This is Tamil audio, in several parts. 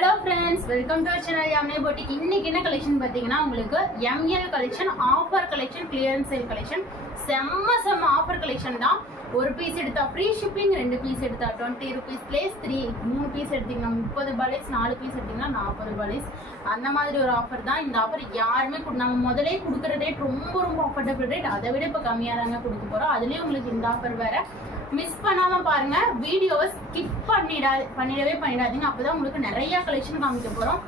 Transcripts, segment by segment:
Hello friends, welcome to our channel Yamini Boutique. இன்னைக்கு என்ன கலெக்ஷன் பாத்தீங்கன்னா உங்களுக்கு ML collection offer collection clearance sale collection செம்ம ஆஃபர் கலெக்ஷன் தான். ஒரு பீஸ் எடுத்தா ஃப்ரீ ஷிப்பிங், ரெண்டு பீஸ் எடுத்தா 20 rupees ப்ளஸ் 3 பீஸ் எடுத்தீங்கன்னா 30 ரூபாய்ஸ், 4 பீஸ் எடுத்தீங்கன்னா 40 ரூபாய்ஸ். அந்த மாதிரி ஒரு ஆஃபர் தான். இந்த ஆஃபர் யாருமே நம்ம முதலே கொடுக்குற ரேட் ரொம்ப அஃபோர்டபுள் ரேட், அதை விட இப்போ கம்மியாக தாங்க கொடுக்க போகிறோம். அதுலேயும் உங்களுக்கு இந்த ஆஃபர் வேற. மிஸ் பண்ணாம பாருங்க, வீடியோவை ஸ்கிப் பண்ணிடாதீங்க. அப்பதான் உங்களுக்கு நிறைய கலெக்ஷன் காமிக்க போறோம்.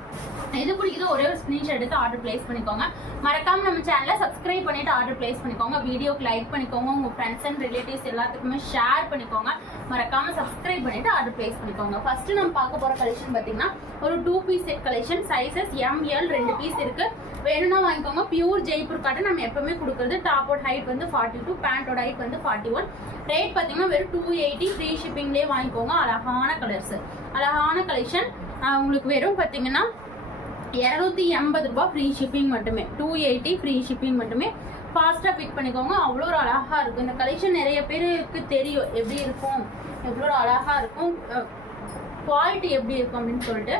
எது பிடிக்குதோ ஒரே ஒரு ஸ்கிரீன்ஷாட் எடுத்து ஆர்டர் பிளேஸ் பண்ணிக்கோங்க. மறக்காம நம்ம சேனலை சப்ஸ்கிரைப் பண்ணிட்டு ஆர்டர் பிளேஸ் பண்ணிக்கோங்க. வீடியோக்கு லைக் பண்ணிக்கோங்க. உங்க ஃப்ரெண்ட்ஸ் அண்ட் ரிலேட்டிவ்ஸ் எல்லாத்துக்குமே ஷேர் பண்ணிக்கோங்க. மறக்காம சப்ஸ்கிரைப் பண்ணிட்டு ஆர்டர் பிளேஸ் பண்ணிக்கோங்க. ஃபர்ஸ்ட் நம்ம பார்க்க போற கலெக்ஷன் பாத்தீங்கன்னா ஒரு 2 piece set collection. Sizes ML 2 piece இருக்கு. வேணும்னா வாங்கிக்கோங்க. பியூர் ஜெய்ப்பூர் காட்டன் நம்ம எப்பவுமே கொடுக்குறது. டாப்போட ஹைட் வந்து 42, பேண்டோட ஹைட் வந்து 41. ரேட் பாத்தீங்கன்னா வெறும் 280. ஃப்ரீ ஷிப்பிங்லேயே வாங்கிக்கோங்க. அழகான கலர்ஸ், அழகான கலெக்ஷன். உங்களுக்கு வெறும் பாத்தீங்கன்னா 280 ரூபாய் ஃப்ரீ ஷிப்பிங் மட்டுமே. 280 ஃப்ரீ ஷிப்பிங் மட்டுமே. ஃபாஸ்ட்டாக பிக் பண்ணிக்கோங்க. அவ்வளோ ஒரு அழகாக இருக்கும் இந்த கலெக்ஷன். நிறைய பேருக்கு தெரியும் எப்படி இருக்கும், எவ்வளோ அழகாக இருக்கும், குவாலிட்டி எப்படி இருக்கும் அப்படின்னு சொல்லிட்டு.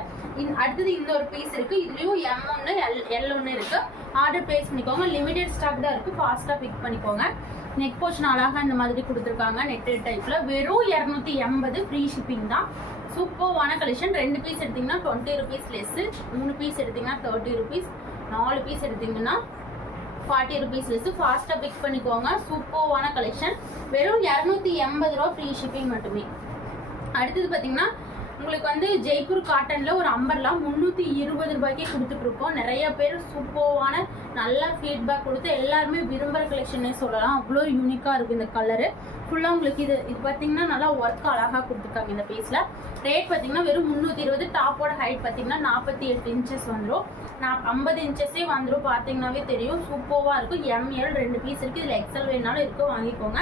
அடுத்தது இந்த ஒரு பீஸ் இருக்கு. இதுலயும் M1 L1 இருக்கு. ஆர்டர் பிளேஸ் பண்ணிக்கோங்க. லிமிடெட் ஸ்டாக் தான் இருக்கு. ஃபாஸ்ட்டாக பிக் பண்ணிக்கோங்க. நெக் போர்ஷன் அழகாக இந்த மாதிரி கொடுத்துருக்காங்க. நெட்டட் டைப்ல வெறும் 280 ஃப்ரீ ஷிப்பிங் தான். சூப்பர்வான கலெக்ஷன். 2 பீஸ் எடுத்தீங்கன்னா 20 rupees லெஸ், 3 பீஸ் எடுத்தீங்கன்னா 30 rupees, 4 பீஸ் எடுத்தீங்கன்னா 40 rupees லெஸ். ஃபாஸ்ட்டாக பிக் பண்ணிக்கோங்க. சூப்பர்வான கலெக்ஷன். வெறும் 280 ரூபா ஃப்ரீ ஷிப்பிங் மட்டுமே. அடுத்தது பார்த்தீங்கன்னா உங்களுக்கு வந்து ஜெய்ப்பூர் காட்டன்ல ஒரு அம்பர்லா 320 ரூபாய்க்கே கொடுத்துட்டு இருக்கோம். நிறைய பேர் சூப்பர்வான நல்ல ஃபீட்பேக் கொடுத்து எல்லாருமே விரும்புகிற கலெக்ஷனே சொல்லலாம். அவ்வளோ யூனிக்காக இருக்குது இந்த கலரு. ஃபுல்லாக உங்களுக்கு இது பார்த்தீங்கன்னா நல்லா ஒர்க் அழகாக கொடுத்துருக்காங்க இந்த பீஸில். ரேட் பார்த்தீங்கன்னா வெறும் 320. டாப்போட ஹைட் பார்த்தீங்கன்னா 48 inches வந்துடும். 50 inches வந்துடும். பார்த்தீங்கன்னாவே தெரியும். சூப்பராக இருக்கும். ML 2 பீஸ் இருக்குது. இதில் XL வேணாலும் இருக்கும், வாங்கிக்கோங்க.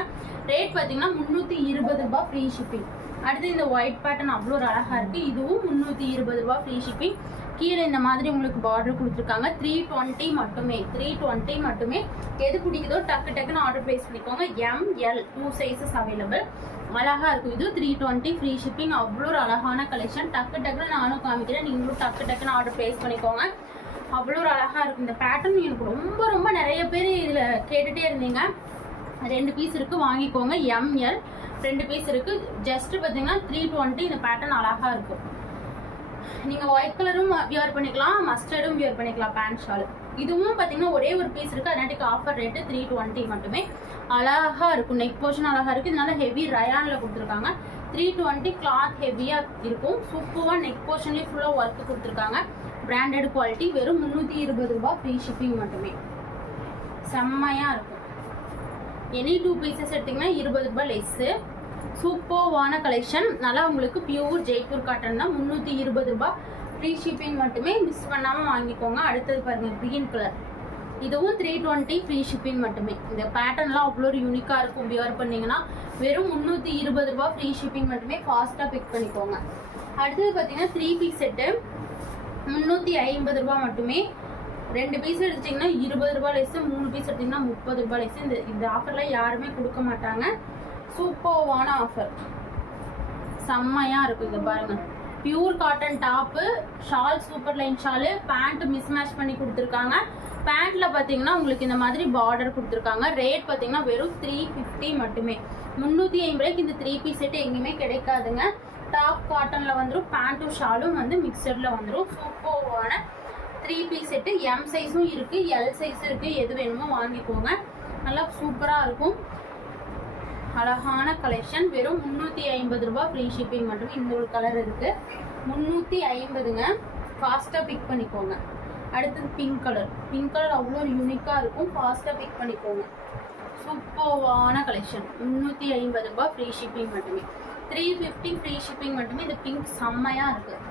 ரேட் பார்த்தீங்கன்னா 320 ரூபாய் ஃப்ரீ ஷிப்பிங். அடுத்து இந்த ஒயிட் பேட்டர்ன் அவ்வளோ ஒரு அழகாக இருக்குது. இதுவும் 320 ரூபாய் ஃப்ரீ ஷிப்பிங். கீழே இந்த மாதிரி உங்களுக்கு பார்டர் கொடுத்துருக்காங்க. 320 மட்டுமே. 320 மட்டுமே. எது பிடிக்குதோ டக்குன்னு ஆர்டர் பிளேஸ் பண்ணிக்கோங்க. ML 2 sizes available. அழகாக இருக்கும். இது 320 ஃப்ரீ ஷிப்பிங். அவ்வளோ ஒரு அழகான கலெக்ஷன். டக்குன்னு நானும் காமிக்கிறேன். நீங்களும் டக்குன்னு ஆர்டர் பிளேஸ் பண்ணிக்கோங்க. அவ்வளோ ஒரு அழகாக இருக்கும் இந்த பேட்டர்ன். எனக்கு ரொம்ப நிறைய பேர் இதில் கேட்டுகிட்டே இருந்தீங்க. 2 பீஸ் இருக்குது, வாங்கிக்கோங்க. ML 2 பீஸ் இருக்குது. ஜஸ்ட் பார்த்தீங்கன்னா 320. இந்த பேட்டர்ன் அழகாக இருக்கும். நீங்கள் ஒயிட் கலரும் வியர் பண்ணிக்கலாம், மஸ்டர்டும் வியர் பண்ணிக்கலாம் பேண்ட் ஷால். இதுவும் பார்த்தீங்கன்னா ஒரே ஒரு பீஸ் இருக்குது. அதனாட்டிக்கு ஆஃபர் ரேட்டு 320 மட்டுமே. அழகாக இருக்கும். நெக் போர்ஷன் அழகாக இருக்குது. இதனால ஹெவி ரயானில் கொடுத்துருக்காங்க. 320 கிளாத் ஹெவியாக இருக்கும். சூப்பராக நெக் போர்ஷன்லேயே ஃபுல்லாக ஒர்க்கு கொடுத்துருக்காங்க. Branded quality. வெறும் 320 ரூபாய் ஃப்ரீ ஷிப்பிங் மட்டுமே. செம்மையாக இருக்கும். எனி 2 பீசஸ் எடுத்திங்கன்னா 20 ரூபாய் லெஸ்ஸு. சூப்பர்வான கலெக்ஷன். நல்லா உங்களுக்கு பியூர் ஜெய்ப்பூர் காட்டன் தான். 320 ரூபாய் ஃப்ரீ ஷிப்பிங் மட்டுமே. மிஸ் பண்ணாமல் வாங்கிக்கோங்க. அடுத்தது பாருங்கள் க்ரீன் கலர். இதுவும் 320 ஃப்ரீ ஷிப்பிங் மட்டுமே. இந்த பேட்டர்ன்லாம் அவ்வளோ ஒரு யூனிக்காக இருக்கும். வியர் பண்ணிங்கன்னா வெறும் 320 ரூபாய் ஃப்ரீ ஷிப்பிங் மட்டுமே. ஃபாஸ்ட்டாக பிக் பண்ணிக்கோங்க. அடுத்தது பார்த்தீங்கன்னா 3 பீஸ் செட்டு 350 ரூபாய் மட்டுமே. 2 பீஸ் எடுத்திங்கன்னா 20 ரூபாய் லெஸ், 3 பீஸ் எடுத்திங்கன்னா 30 ரூபாய் லெஸ். இந்த ஆஃபர்லாம் யாருமே கொடுக்க மாட்டாங்க. சூப்பர்வான ஆஃபர். செம்மையாக இருக்கும். இது பாருங்கள். Pure cotton top, shawl super line shawl, pant mismatch பண்ணி கொடுத்துருக்காங்க. பேண்ட்டில் பார்த்தீங்கன்னா உங்களுக்கு இந்த மாதிரி பார்டர் கொடுத்துருக்காங்க. ரேட் பார்த்தீங்கன்னா வெறும் 350 மட்டுமே. 350 இந்த 3 பீஸ் செட்டு எங்கேயுமே கிடைக்காதுங்க. டாப் காட்டனில் வந்துடும். பேண்ட்டும் ஷாலும் வந்து மிக்சடில் வந்துடும். சூப்பர்வான 3 பீஸ் செட்டு. M சைஸும் இருக்குது, L சைஸும் இருக்குது. எது வேணுமோ வாங்கிக்கோங்க. நல்லா சூப்பராக இருக்கும். அழகான கலெக்ஷன். வெறும் 350 ரூபாய் ஃப்ரீ ஷிப்பிங் மட்டும். இந்த ஒரு கலர் இருக்குது. 350ங்க. ஃபாஸ்ட்டாக பிக் பண்ணிக்கோங்க. அடுத்தது பிங்க் கலர். பிங்க் கலர் அவ்வளோ யூனிக்காக இருக்கும். ஃபாஸ்ட்டாக பிக் பண்ணிக்கோங்க. சூப்பர்வான கலெக்ஷன். 350 ரூபாய் ஃப்ரீ ஷிப்பிங் மட்டுமே. 350 ஃப்ரீ ஷிப்பிங் மட்டுமே. இந்த பிங்க் செம்மையாக இருக்குது.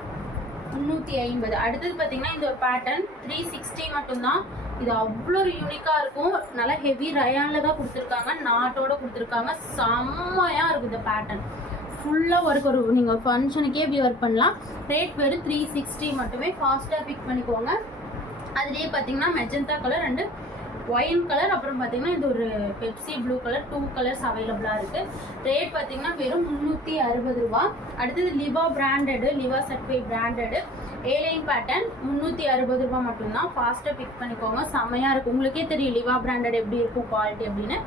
350. அடுத்தது பார்த்தீங்கன்னா இந்த ஒரு பேட்டர்ன் 360 மட்டும்தான். இது அவ்வளோ ஒரு யூனிக்காக இருக்கும். நல்லா ஹெவி ரயானில் தான் கொடுத்துருக்காங்க. நாட்டோட கொடுத்துருக்காங்க. செம்மையாக இருக்கும் இந்த பேட்டர்ன். ஃபுல்லாக ஒரு நீங்கள் ஃபங்க்ஷனுக்கே வியர் பண்ணலாம். ரேட் வெறும் 360 மட்டுமே. ஃபாஸ்ட்டாக பிக் பண்ணிக்கோங்க. அதுலேயே பார்த்தீங்கன்னா magenta colour and wine colour, அப்புறம் பார்த்தீங்கன்னா இந்த ஒரு பெப்சி ப்ளூ கலர், 2 கலர்ஸ் அவைலபிளாக இருக்குது. ரேட் பார்த்தீங்கன்னா வெறும் 360 ரூபா. அடுத்தது லிவா branded, லிவா certify branded airline pattern 360 ரூபா மட்டும்தான். ஃபாஸ்ட்டாக பிக் பண்ணிக்கோங்க, செம்மையாக இருக்கும். உங்களுக்கே தெரியும் லிவா பிராண்டட் எப்படி இருக்கும் குவாலிட்டி அப்படின்னு.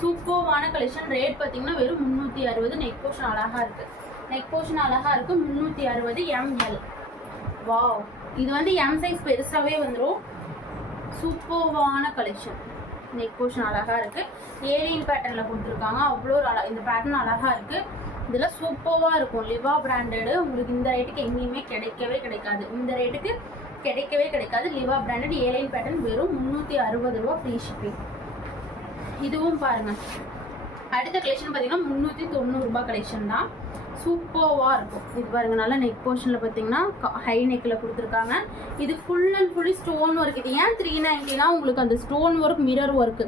சூப்பர்வான கலெக்ஷன். ரேட் பார்த்தீங்கன்னா வெறும் 360. நெக் போர்ஷன் அழகாக இருக்குது, நெக் போர்ஷன் அழகாக இருக்குது. 360 ml. வாவ், இது வந்து எம் சைஸ் பெருசாகவே வந்துடும். சூப்பர்வான கலெக்ஷன். நெக் போர்ஷன் அழகாக இருக்குது, ஏலியன் பேட்டர்னில் கொடுத்துருக்காங்க. அவ்வளோ இந்த பேட்டர்ன் அழகாக இருக்குது. இதெல்லாம் சூப்பராக இருக்கும். லிவா பிராண்டடு உங்களுக்கு இந்த ரேட்டுக்கு எங்கேயுமே கிடைக்கவே கிடைக்காது, இந்த ரேட்டுக்கு கிடைக்கவே கிடைக்காது. லிவா பிராண்டட் ஏலியன் பேட்டர்ன் வெறும் 360 ரூபா, ஃப்ரீ ஷிப்பிங். இதுவும் பாருங்கள். அடுத்த கலெக்ஷன் பார்த்தீங்கன்னா 390 ரூபா கலெக்ஷன் தான். சூப்பராக இருக்கும். இது பாருங்கள், நல்லா நெக் போர்ஷனில் பார்த்தீங்கன்னா ஹை நெக்கில் கொடுத்துருக்காங்க. இது full and fully stone work. இது ஏன் 390னா உங்களுக்கு அந்த ஸ்டோன் ஒர்க், மிரர் ஒர்க்கு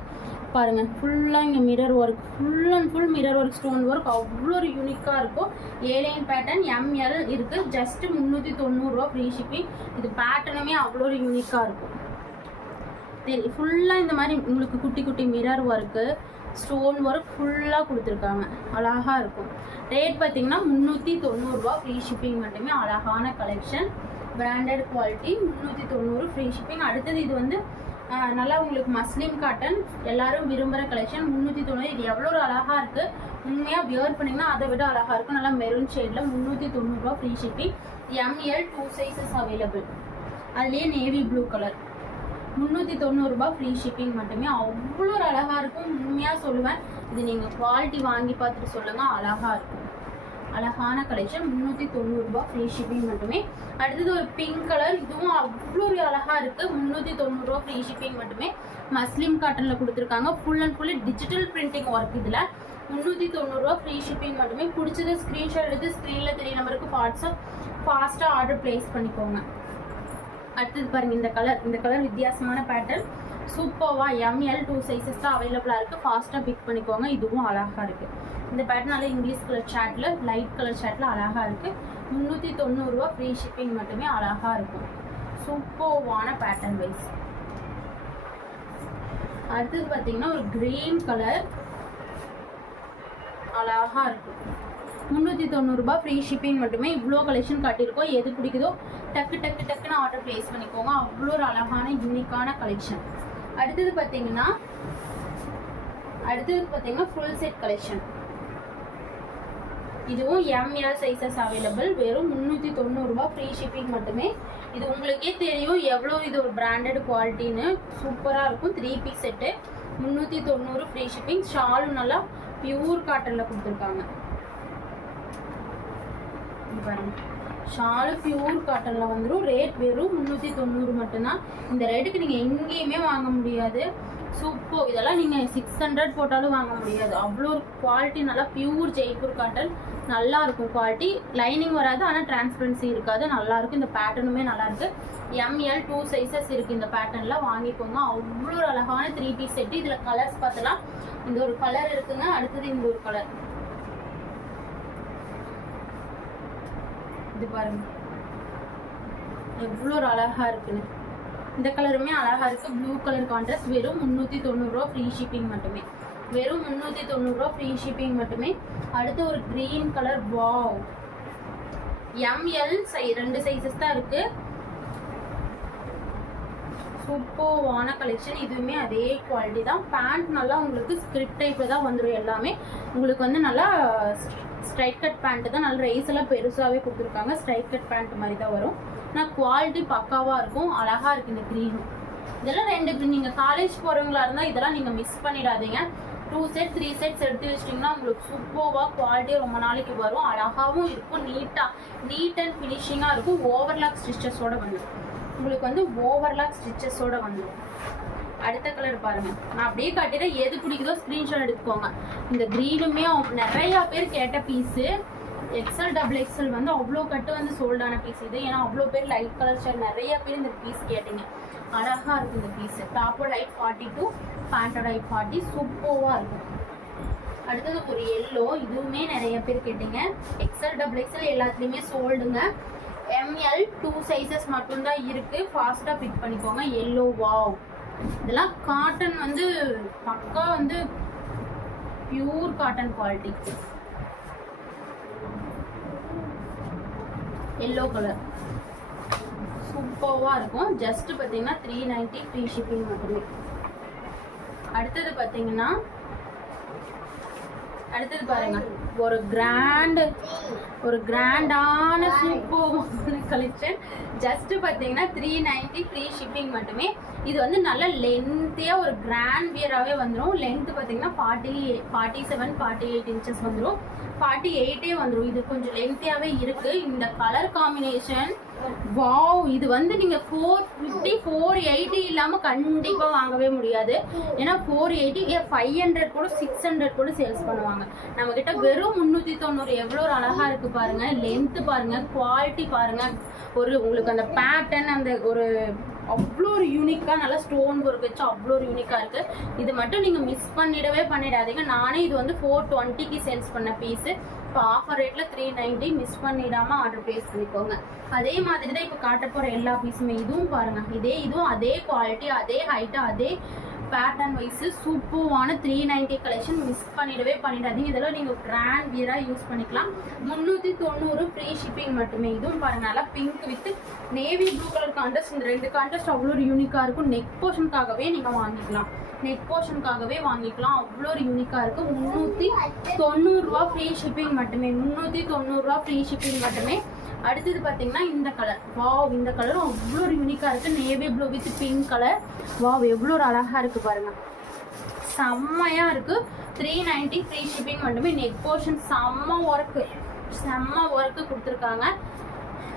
பாருங்கள். ஃபுல்லாக இங்கே mirror work, full and full mirror work, stone work அவ்வளோ ஒரு யூனிக்காக இருக்கும். ஏலியன் பேட்டர்ன் ml இருக்குது. ஜஸ்ட்டு 390 ரூபா, ஃப்ரீ ஷிப்பிங். இது பேட்டர்னுமே அவ்வளோ ஒரு யூனிக்காக இருக்கும். சரி, ஃபுல்லாக இந்த மாதிரி உங்களுக்கு குட்டி குட்டி மிரர் ஒர்க்கு, ஸ்டோன் ஒர்க் ஃபுல்லாக கொடுத்துருக்காங்க. அழகாக இருக்கும். ரேட் பார்த்தீங்கன்னா 390 ரூபா, ஃப்ரீ ஷிப்பிங் மட்டுமே. அழகான collection, branded quality, 390 free shipping. அடுத்தது இது வந்து நல்லா உங்களுக்கு மஸ்லின் காட்டன், எல்லாரும் விரும்புகிற கலெக்ஷன். 390. இது எவ்வளோ ஒரு அழகாக இருக்குது. உண்மையாக வியர் பண்ணிங்கன்னா அதை விட அழகாக இருக்கும். நல்லா மெரூன் ஷேடில் 390 ரூபா, free shipping. ml 2 sizes available. அதுலேயே நேவி ப்ளூ கலர். 390 ரூபா, ஃப்ரீ ஷிப்பிங் மட்டுமே. அவ்வளோ ஒரு அழகாக இருக்கும். உண்மையாக சொல்லுவேன், இது நீங்கள் குவாலிட்டி வாங்கி பார்த்துட்டு சொல்லுங்கள், அழகாக இருக்கும். அழகான கலெக்ஷன். 390 ரூபா, ஃப்ரீ ஷிப்பிங் மட்டுமே. அடுத்தது ஒரு பிங்க் கலர். இதுவும் அவ்வளோ ஒரு அழகாக இருக்குது. 390 ரூபா, ஃப்ரீ ஷிப்பிங் மட்டுமே. மஸ்லின் காட்டனில் கொடுத்துருக்காங்க. Full and fully digital printing work. இதில் 390 ரூபா, ஃப்ரீ ஷிப்பிங் மட்டுமே. பிடிச்சது ஸ்க்ரீன்ஷாட் எடுத்து ஸ்க்ரீனில் தெரிய நம்பருக்கு வாட்ஸ்அப் ஃபாஸ்ட்டாக ஆர்டர் ப்ளேஸ் பண்ணிக்கோங்க. அடுத்தது பாருங்கள், இந்த கலர் வித்தியாசமான பேட்டர்ன். சூப்பர்வா ml 2 சைஸஸ் தான் அவைலபிளாக இருக்குது. ஃபாஸ்ட்டாக பிக் பண்ணிக்கோங்க. இதுவும் அழகாக இருக்குது. இந்த பேட்டர்னால இங்கிலீஷ் கலர் ஷேட்டில், லைட் கலர் ஷேட்டில் அழகாக இருக்குது. 390 ரூபா, ஃப்ரீ ஷிப்பிங் மட்டுமே. அழகாக இருக்கும். சூப்பர்வான பேட்டர்ன் வைஸ். அடுத்தது பார்த்தீங்கன்னா ஒரு கிரீன் கலர், அழகாக இருக்கும். 390 ரூபா, ஃப்ரீ ஷிப்பிங் மட்டுமே. இவ்வளோ கலெக்ஷன் காட்டியிருக்கோம். எது பிடிக்குதோ டக்குன்னு ஆர்டர் ப்ளேஸ் பண்ணிக்கோங்க. அவ்வளோ ஒரு அழகான யூனிக்கான கலெக்ஷன். அடுத்தது பார்த்தீங்கன்னா ஃபுல் செட் கலெக்ஷன். இதுவும் ml சைஸஸ் அவைலபிள். வெறும் 390 ரூபா, ஃப்ரீ ஷிப்பிங் மட்டுமே. இது உங்களுக்கே தெரியும் எவ்வளோ இது ஒரு பிராண்டட் குவாலிட்டின்னு. சூப்பராக இருக்கும். 3 பீஸ் செட்டு, 390 ஃப்ரீ ஷிப்பிங். ஷாலும் நல்லா பியூர் காட்டனில் கொடுத்துருக்காங்க. பாருங்க, ஷாலு பியூர் காட்டனில் வந்துடும். ரேட் வெறும் 390 மட்டும்தான். இந்த ரேட்டுக்கு நீங்கள் எங்கேயுமே வாங்க முடியாது. சூப்பர். இதெல்லாம் நீங்கள் 600 போட்டாலும் வாங்க முடியாது. அவ்வளோ குவாலிட்டி. நல்லா பியூர் ஜெய்ப்பூர் காட்டன், நல்லா இருக்கும் குவாலிட்டி. லைனிங் வராது, ஆனால் டிரான்ஸ்பரன்சி இருக்காது. நல்லாயிருக்கும். இந்த பேட்டர்னுமே நல்லாயிருக்கு. ml 2 சைஸஸ் இருக்குது. இந்த பேட்டர்னில் வாங்கிக்கோங்க. அவ்வளோ அழகான 3 பீஸ் செட்டு. இதில் கலர்ஸ் பார்த்தலாம். இந்த ஒரு கலர் இருக்குங்க. அடுத்தது இந்த ஒரு கலர். இது பாருங்க எவ்வளோ ஒரு அழகா இருக்குன்னு. இந்த கலருமே அழகா இருக்கு. Blue colour contrast. வெறும் 390 ரூபா, ஃப்ரீ ஷிப்பிங் மட்டுமே. வெறும் 390 ரூபா, ஃப்ரீ ஷிப்பிங் மட்டுமே. அடுத்து ஒரு green colour. Wow, ml 2 sizes தான் இருக்கு. சூப்பர்வான கலெக்ஷன். இதுவுமே அதே குவாலிட்டி தான். பேண்ட் நல்லா உங்களுக்கு ஸ்கிரிப்ட் டைப்ல தான் வந்துடும். எல்லாமே உங்களுக்கு வந்து நல்லா ஸ்ட்ரைட் கட் பேண்ட் தான். நல்ல ரைஸ் எல்லாம் பெருசாகவே கொடுத்துருக்காங்க. ஸ்ட்ரைட் கட் பேண்ட் மாதிரி தான் வரும். ஆனால் குவாலிட்டி பக்காவாக இருக்கும். அழகாக இருக்குது இந்த க்ரீனும். இதெல்லாம் 2 நீங்கள் காலேஜ் போகிறவங்களா இருந்தால் இதெல்லாம் நீங்கள் மிஸ் பண்ணிடாதீங்க. 2 செட் 3 செட்ஸ் எடுத்து வச்சிட்டிங்கன்னா உங்களுக்கு சூப்பராக குவாலிட்டியாக ரொம்ப நாளைக்கு வரும். அழகாகவும் இருக்கும். நீட் அண்ட் ஃபினிஷிங்காக இருக்கும். ஓவர்லாக் ஸ்டிச்சஸோடு வந்துடும். உங்களுக்கு வந்து ஓவர்லாக் ஸ்டிச்சஸோடு வந்துடும். அடுத்த கலர் பாருங்க. நான் அப்படியே காட்டிட்டு எது பிடிக்குதோ ஸ்க்ரீன்ஷாட் எடுத்துக்கோங்க. இந்த க்ரீனுமே நிறையா பேர் கேட்ட பீஸு. XL XXL வந்து அவ்வளோ கட்டு வந்து சோல்டான பீஸ் இது. ஏன்னா அவ்வளோ பேர் லைட் கலர் ஷேர் நிறைய பேர் இந்த பீஸ் கேட்டீங்க. அழகாக இருக்கும் இந்த பீஸு. டாப்போட ஹைட் 42, பேண்டோட ஹைட் 40. சூப்பராக இருக்கும். அடுத்தது ஒரு எல்லோ. இதுவுமே நிறைய பேர் கேட்டீங்க. XL XXL எல்லாத்துலேயுமே சோல்டுங்க. ml 2 சைஸஸ் மட்டும்தான் இருக்குது. ஃபாஸ்ட்டாக பிக் பண்ணிக்கோங்க. எல்லோ. வாவ், இதெல்லாம் காட்டன் வந்து பக்கா வந்து pure cotton quality. Yellow colour சூப்பராக இருக்கும். ஜஸ்ட் பார்த்தீங்கன்னா 390 ஃப்ரீ ஷிப்பிங் மட்டுமே. அடுத்தது பார்த்தீங்கன்னா பாருங்க, ஒரு கிராண்டான சூப்பர் கலெக்ஷன். ஜஸ்ட் பார்த்தீங்கன்னா 390 ஃப்ரீ ஷிப்பிங் மட்டுமே. இது வந்து நல்ல லென்த்தியாக ஒரு கிராண்ட் வியராகவே வந்துடும். லென்த் பார்த்தீங்கன்னா 47 48 இன்ச்சஸ் வந்துடும். 48 வந்துடும். இது கொஞ்சம் லென்த்தியாகவே இருக்கு. இந்த கலர் காம்பினேஷன் வாவ். இது வந்து நீங்க 450 480 இல்லாம கண்டிப்பா வாங்கவே முடியாது. ஏன்னா 480 500 கூட 600 கூட சேல்ஸ் பண்ணுவாங்க. நம்ம கிட்ட வெறும் 390. எவ்வளோ ஒரு அழகா இருக்கு பாருங்க. லென்த் பாருங்க, குவாலிட்டி பாருங்க. உங்களுக்கு அந்த பேட்டர்ன் அந்த ஒரு அவ்வளோ ஒரு யூனிக்காக நல்லா ஸ்டோன் ஒர்க் வச்சு அவ்வளோ ஒரு யூனிக்காக இருக்குது. இது மட்டும் நீங்கள் மிஸ் பண்ணிடாதீங்க. நானே இது வந்து 420க்கு சேல்ஸ் பண்ண பீஸு. இப்போ ஆஃபர் ரேட்டில் 390. மிஸ் பண்ணிடாமல் ஆர்டர் ப்ளேஸ் பண்ணிக்கோங்க. அதே மாதிரி தான் இப்போ காட்ட போகிற எல்லா பீஸுமே. இதுவும் பாருங்கள், இதுவும் அதே குவாலிட்டி, அதே ஹைட்டு, அதே பேட்டர்ன் வைஸு சூப்பரான 390 கலெக்ஷன். மிஸ் பண்ணிடாதீங்க. இதெல்லாம் நீங்கள் கிராண்ட் வியராக யூஸ் பண்ணிக்கலாம். 390 ஃப்ரீ ஷிப்பிங் மட்டுமே. இதுவும் பாருங்கள், நல்லா pink with navy blue colour contrast. இந்த 2 கான்ட்ராஸ்ட் அவ்வளோ ஒரு யூனிக்காக இருக்கும். நெக் போர்ஷனுக்காகவே நீங்கள் வாங்கிக்கலாம். அவ்வளோ ஒரு யூனிக்காக இருக்குது. 390 ரூபா ஃப்ரீ ஷிப்பிங் மட்டுமே. 390 ரூபா ஃப்ரீ ஷிப்பிங் மட்டுமே. அடுத்தது பார்த்தீங்கன்னா இந்த கலர். வாவ், இந்த கலரும் அவ்வளோ ஒரு யூனிக்காக இருக்குது. Navy blue with pink colour. Wow, எவ்வளோ ஒரு அழகாக இருக்குது பாருங்கள். செம்மையாக இருக்குது. 390 ஃப்ரீ ஷிப்பிங் மட்டுமே. நெக் போர்ஷன் செம்ம ஒர்க்கு கொடுத்துருக்காங்க.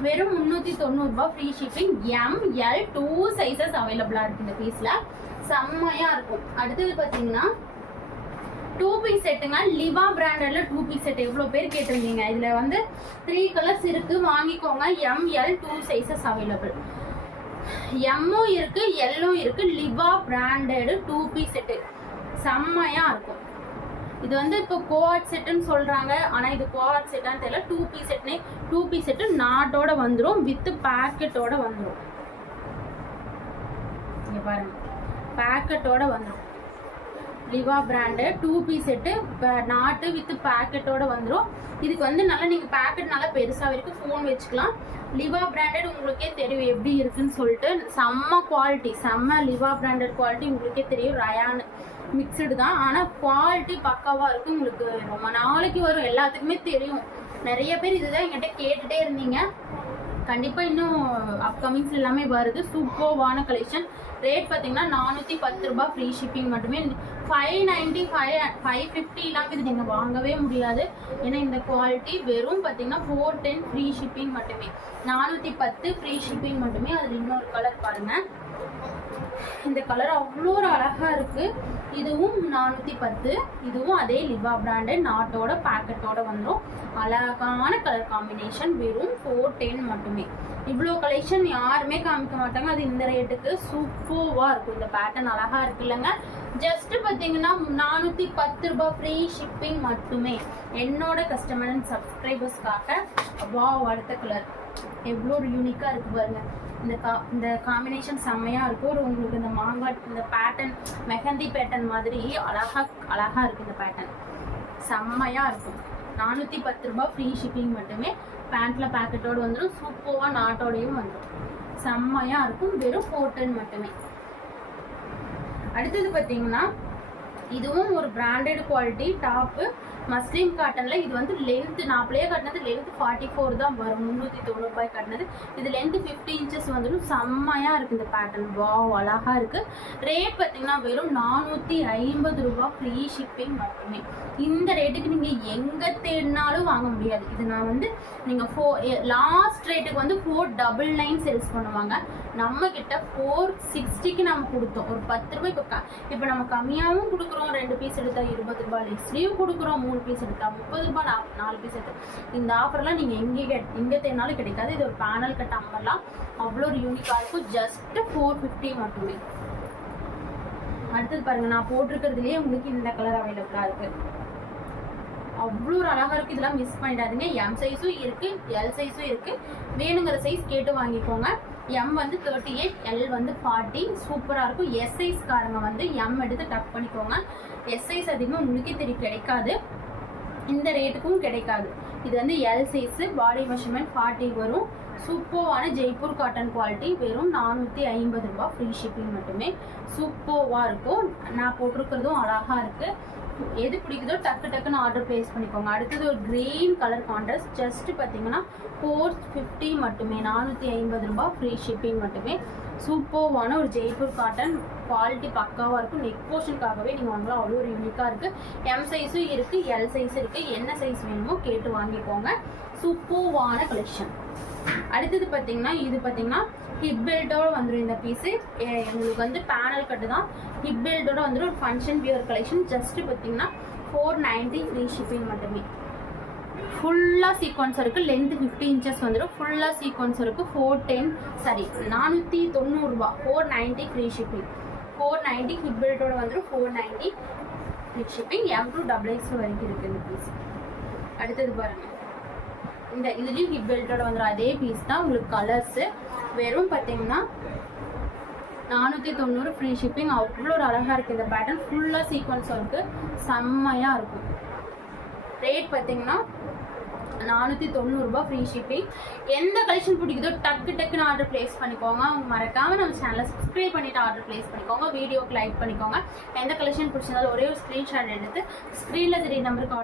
வெறும் 390 ரூபா ஃப்ரீ ஷிப்பிங். ML 2 சைஸஸ் அவைலபிளாக இருக்குது இந்த பீஸில். செம்மையாக இருக்கும். அடுத்தது பார்த்தீங்கன்னா 2 பீஸ் செட்டுங்க. லிவா பிராண்டட்ல 2 பீஸ் செட் எவ்வளோ பேர் கேட்டிருந்தீங்க. இதில் வந்து 3 கலர்ஸ் இருக்குது, வாங்கிக்கோங்க. ML 2 sizes available. எம்மும் இருக்குது, எல்லும் இருக்குது. லிவா பிராண்டட் 2 பீஸ் செட்டு செம்மையாக இருக்கும். இது வந்து இப்போ கோஆட் செட்டுன்னு சொல்கிறாங்க, ஆனால் இது கோஆட் செட்டான்னு தெரியல. 2 பீஸ் செட்டு நாட்டோட வந்துடும், வித் பேக்கெட்டோட வந்துடும். இங்கே பாருங்க, பேக்கெட்டோட வந்துடும். லிவா பிராண்டட் 2 பீஸ் செட்டு நாட்டு வித் பேக்கெட்டோட வந்துடும். இதுக்கு வந்து நல்லா நீங்கள் பேக்கெட் நல்லா பெருசாக வரைக்கும் ஃபோன் வச்சுக்கலாம். லிவா பிராண்டட் உங்களுக்கே தெரியும் எப்படி இருக்குன்னு சொல்லிட்டு. செம்ம குவாலிட்டி, செம்ம லிவா பிராண்டட் குவாலிட்டி உங்களுக்கே தெரியும். ரயான் மிக்சடு தான், ஆனால் குவாலிட்டி பக்காவாக இருக்கும். உங்களுக்கு ரொம்ப நாளைக்கு வரும், எல்லாத்துக்குமே தெரியும். நிறைய பேர் இதுதான் என்கிட்ட கேட்டுகிட்டே இருந்தீங்க. கண்டிப்பாக இன்னும் அப்கமிங்ஸ் எல்லாமே வருது. சூப்பர்வான கலெக்ஷன். ரேட் பார்த்தீங்கன்னா 410 ரூபா ஃப்ரீ ஷிப்பிங் மட்டுமே. 590 550 இல்லாமல் இது நீங்கள் வாங்கவே முடியாது. ஏன்னா இந்த குவாலிட்டி வெறும் பார்த்தீங்கன்னா 410 ஃப்ரீ ஷிப்பிங் மட்டுமே. 410 ஃப்ரீ ஷிப்பிங் மட்டுமே. அதில் இன்னொரு கலர் பாருங்கள். இந்த கலர் அவ்வளோ ஒரு அழகாக இருக்குது. இதுவும் 410. இதுவும் அதே லிவா பிராண்டட் நாட்டோட பேக்கெட்டோட வந்துடும். அழகான கலர் காம்பினேஷன். வெறும் 410 மட்டுமே. இவ்வளோ கலெக்ஷன் யாருமே காமிக்க மாட்டாங்க. அது இந்த ரேட்டுக்கு சூப்பராக இருக்கும். இந்த பேட்டர்ன் அழகாக இருக்கு இல்லைங்க. ஜஸ்ட் பார்த்தீங்கன்னா 410 ரூபா ஃப்ரீ ஷிப்பிங் மட்டுமே. என்னோட கஸ்டமர் அண்ட் சப்ஸ்கிரைபர்ஸ்க்காக. வாவ், அடுத்த கலர் எவ்வளோ ஒரு யூனிக்காக இருக்குது பாருங்க. இந்த காம்பினேஷன் செம்மையாக இருக்கும். உங்களுக்கு இந்த மாங்காய் இந்த பேட்டர்ன் மெஹந்தி பேட்டர்ன் மாதிரி அழகாக இருக்குது. இந்த பேட்டர்ன் செம்மையாக இருக்கும். 410 ரூபா ஃப்ரீ ஷிப்பிங் மட்டுமே. பேண்ட்டில் பேக்கெட்டோடு வந்துடும். சூப்பராக நாட்டோடையும் வந்துடும். செம்மையாக இருக்கும். வெறும் 410 மட்டுமே. அடுத்தது பார்த்தீங்கன்னா இதுவும் ஒரு பிராண்டட் குவாலிட்டி டாப்பு. மஸ்லின் காட்டனில். இது வந்து லென்த்து நான் அப்படியே கட்டினது லென்த்து 44 தான் வரும். 390 ரூபாய் கட்டினது. இது லென்த்து 50 இன்ச்சஸ் வந்துடும். செம்மையாக இருக்குது இந்த பேட்டர்ன். வாவ், அழகாக இருக்குது. ரேட் பார்த்தீங்கன்னா வெறும் 450 ரூபா ஃப்ரீ ஷிப்பிங் மட்டுமே. இந்த ரேட்டுக்கு நீங்கள் எங்கே தேடினாலும் வாங்க முடியாது. இது நான் வந்து நீங்கள் லாஸ்ட் ரேட்டுக்கு வந்து 499 சேல்ஸ் பண்ணுவாங்க. நம்ம கிட்ட 460க்கு நம்ம கொடுத்தோம். ஒரு 10 ரூபாய் இப்போ நம்ம கம்மியாகவும் கொடுக்குறோம். 2 பீஸ் எடுத்தால் 20 ரூபாய். லெஸ்லேயும் கொடுக்குறோம். 3 பீஸ் எடுத்தால் 30 ரூபாய். 4 பீஸ் எடுத்து இந்த ஆஃபர்லாம் நீங்கள் எங்கே தேடினாலும் கிடைக்காது. இது ஒரு பேனல் கட்ட அம்பர்லாம் அவ்வளோ ஒரு யூனிக்காக இருக்கும். ஜஸ்ட் 450 மட்டுமே. அடுத்தது பாருங்கள், நான் போட்டிருக்கிறதுலேயே உங்களுக்கு இந்த கலர் அவைலபிளாக இருக்குது. அவ்வளோ ஒரு அழகாக இருக்குது. இதெல்லாம் மிஸ் பண்ணிடாதீங்க. எம் சைஸும் இருக்குது, எல் சைஸும் இருக்குது. வேணுங்கிற சைஸ் கேட்டு வாங்கிக்கோங்க. எம் வந்து 38, எல் வந்து 40. சூப்பராக இருக்கும். எஸ் சைஸ்காரங்க வந்து எம் எடுத்து டக் பண்ணிக்கோங்க. எஸ் சைஸ் அதிகமாக உங்களுக்கே தெரியும் கிடைக்காது, இந்த ரேட்டுக்கும் கிடைக்காது. இது வந்து எல் சைஸு, பாடி மெஷர்மெண்ட் 40 வரும். சூப்பர்வான ஜெய்ப்பூர் காட்டன் குவாலிட்டி, வெறும் 450 ரூபா, ஃப்ரீ ஷிப்பிங் மட்டுமே. சூப்பர்வாக இருக்கும். நான் போட்டிருக்கிறதும் அழகாக இருக்குது. எது பிடிக்குதோ டக்கு டக்குன்னு ஆர்டர் ப்ளேஸ் பண்ணிக்கோங்க. அடுத்தது ஒரு க்ரீன் கலர் கான்ட்ராஸ்ட், ஜஸ்ட் பார்த்தீங்கன்னா 450 மட்டுமே, 450 ரூபா, ஃப்ரீ ஷிப்பிங் மட்டுமே. சூப்பர்வான ஒரு ஜெய்ப்பூர் காட்டன் குவாலிட்டி பக்காவாக இருக்கும். நெக் போர்ஷனுக்காகவே நீங்கள் வாங்கலாம், அவ்வளோ ஒரு யூனிக்காக இருக்குது. எம் சைஸும் இருக்குது, எல் சைஸ் இருக்குது. என்ன சைஸ் வேணுமோ கேட்டு வாங்கிக்கோங்க. சூப்பர்வான கலெக்ஷன். அடுத்தது பார்த்தீங்கன்னா இது பார்த்தீங்கன்னா ஹிப் பெல்ட்டோட வந்துடும் இந்த பீஸு. எங்களுக்கு வந்து பேனல் கட்டு தான், ஹிப் பெல்ட்டோட வந்துடும். ஒரு ஃபங்க்ஷன் வியர் கலெக்ஷன். ஜஸ்ட்டு பார்த்தீங்கன்னா 490, ஃப்ரீ ஷிப்பிங் மட்டுமே. ஃபுல்லாக சீக்வன்ஸ் இருக்குது. லென்த்து 50 இன்ச்சஸ் வந்துடும். ஃபுல்லாக சீக்வன்ஸ் இருக்குது. 490 ரூபா, 490 ஃப்ரீ ஷிப்பிங். 490 ஹிப் பெல்ட்டோட வந்துடும். 490 ஃப்ரீ ஷிப்பிங். M2XX வரைக்கும் இருக்குது இந்த பீஸ். அடுத்தது பாருங்கள், இந்த இதுலேயும் ஹிப் பெல்ட்டோட வந்துடும். அதே பீஸ் தான். உங்களுக்கு கலர்ஸு வெறும் பார்த்தீங்கன்னா 490 ஃப்ரீ ஷிப்பிங். அவ்வளோ ஒரு அழகாக இருக்குது இந்த பேட்டர்ன். ஃபுல்லாக சீக்வன்ஸ் இருக்குது, செம்மையாக இருக்கும். ரேட் பார்த்தீங்கன்னா 490 ரூபா, ஃப்ரீ ஷிப்பிங். எந்த கலெக்ஷன் பிடிக்குதோ டக்கு டக்குன்னு ஆர்டர் ப்ளேஸ் பண்ணிக்கோங்க. அவங்க மறக்காமல் நம்ம சேனலை சப்ஸ்கிரைப் பண்ணிவிட்டு ஆர்டர் ப்ளேஸ் பண்ணிக்கோங்க. வீடியோக்கு லைக் பண்ணிக்கோங்க. எந்த கலெக்ஷன் பிடிச்சிருந்தாலும் ஒரே ஒரு ஸ்க்ரீன்ஷாட் எடுத்து ஸ்க்ரீனில் 3 நம்பருக்கு